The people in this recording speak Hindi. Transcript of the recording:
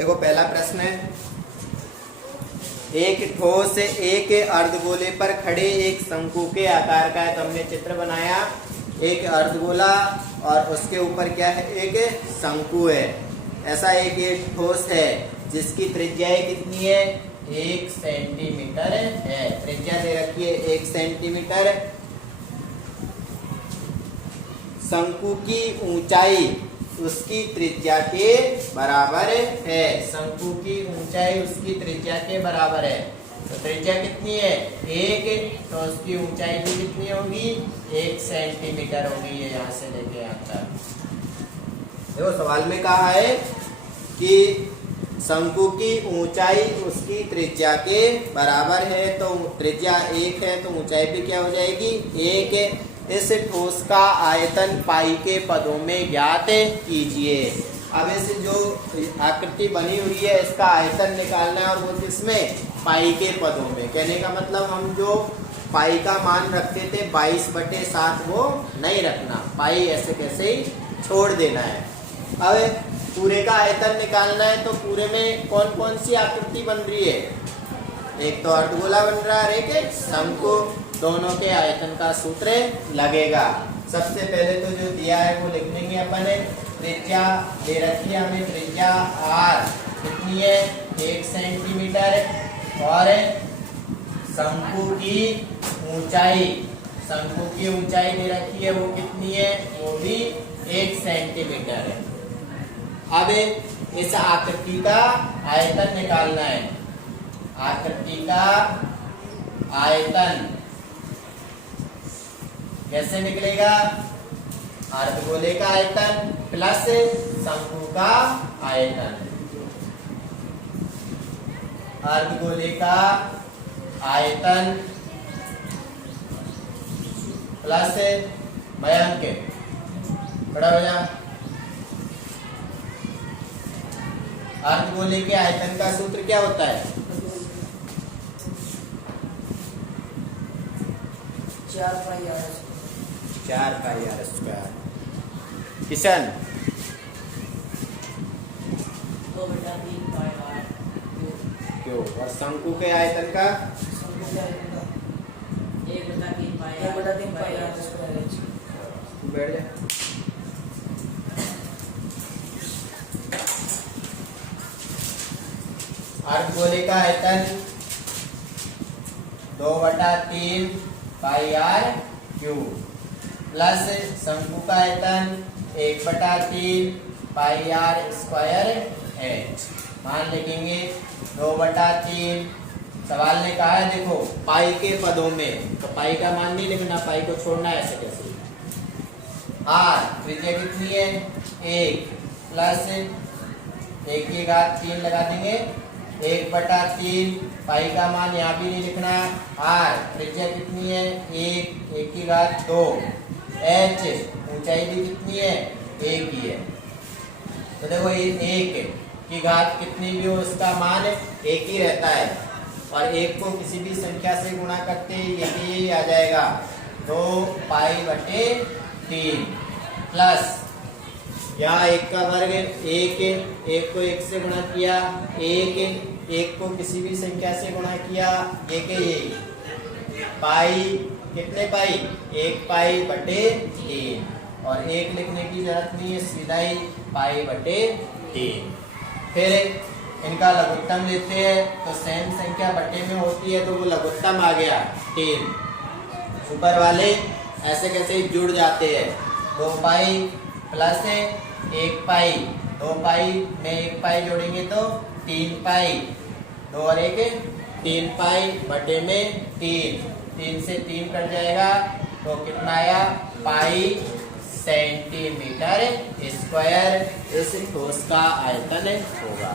देखो पहला प्रश्न है, एक ठोस एक अर्धगोले पर खड़े एक शंकु के आकार का है। तो हमने चित्र बनाया, एक अर्धगोला और उसके ऊपर क्या है, एक शंकु है। ऐसा एक ठोस है जिसकी त्रिज्या कितनी है, 1 सेंटीमीटर है। त्रिज्या दे रखी है 1 सेंटीमीटर। शंकु की ऊंचाई उसकी त्रिज्या के बराबर है। शंकु की ऊंचाई उसकी त्रिज्या के बराबर है। तो त्रिज्या कितनी है, 1, तो उसकी ऊंचाई भी कितनी होगी, 1 सेंटीमीटर होगी। ये यहाँ से लेके यहाँ तक। देखो सवाल में कहा है कि शंकु की ऊंचाई उसकी त्रिज्या के बराबर है। तो त्रिज्या 1 है तो ऊंचाई भी क्या हो जाएगी, 1। इस ठोस का आयतन पाई के पदों में ज्ञात कीजिए। अब इस जो आकृति बनी हुई है इसका आयतन निकालना है, और वो किसमें, पाई के पदों में। कहने का मतलब हम जो पाई का मान रखते थे 22/7 वो नहीं रखना, पाई ऐसे कैसे ही छोड़ देना है। अब पूरे का आयतन निकालना है, तो पूरे में कौन कौन सी आकृति बन रही है, एक तो अर्धगोला बन रहा है, एक शंकु। दोनों के आयतन का सूत्र लगेगा। सबसे पहले तो जो दिया है वो लिख लेंगे अपन। त्रिज्या दे रखी है हमें, त्रिज्या r कितनी है, 1 सेंटीमीटर। और शंकु की ऊंचाई, शंकु की ऊंचाई दे रखी है वो कितनी है, वो भी 1 सेंटीमीटर है। अब इस आकृति का आयतन निकालना है। आकृति का आयतन कैसे निकलेगा, अर्धगोले का आयतन प्लस शंकु का आयतन। अर्धगोले का आयतन प्लस मयंक, बड़ा हो जा। अर्धगोले के आयतन का सूत्र क्या होता है, 4πr²। किशन 2/3πr क्यों, और शंकु के आयतन का 1/3πr²। बैठ जा। अर्धगोले का आयतन 2/3πr³ प्लस शंकु का आयतन 1/3πr²h। मान लिखेंगे 2/3। सवाल ने कहा है देखो पाई के पदों में, तो पाई का मान नहीं लिखना, पाई को छोड़ना है ऐसे कैसे। r त्रिज्या कितनी है, 1 प्लस 1/3 लगा देंगे, 1/3। पाई का मान यहाँ भी नहीं लिखना। r त्रिज्या कितनी है, 1/2। h ऊंचाई भी कितनी है, 1 ही है। तो देखो ये 1 की घात कितनी भी हो उसका मान 1 ही रहता है। और 1 को किसी भी संख्या से गुणा करते ये आ जाएगा 2π/3 प्लस यहाँ 1 का वर्ग 1 को 1 से गुणा किया, 1 को किसी भी संख्या से गुणा किया, ये पाई, कितने पाई, 1π/3। और 1 लिखने की जरूरत नहीं है, सीधा ही π/3। फिर इनका लघुत्तम लेते हैं, तो सेम संख्या बटे में होती है तो वो लघुत्तम आ गया 3। ऊपर वाले ऐसे कैसे जुड़ जाते हैं, 2π प्लस 1π, 2π में 1π जोड़ेंगे तो 3π, 2 और 1 3π/3। 3 से 3 कट जाएगा तो कितना आया, पाई सेंटीमीटर स्क्वायर इस ठोस का आयतन होगा।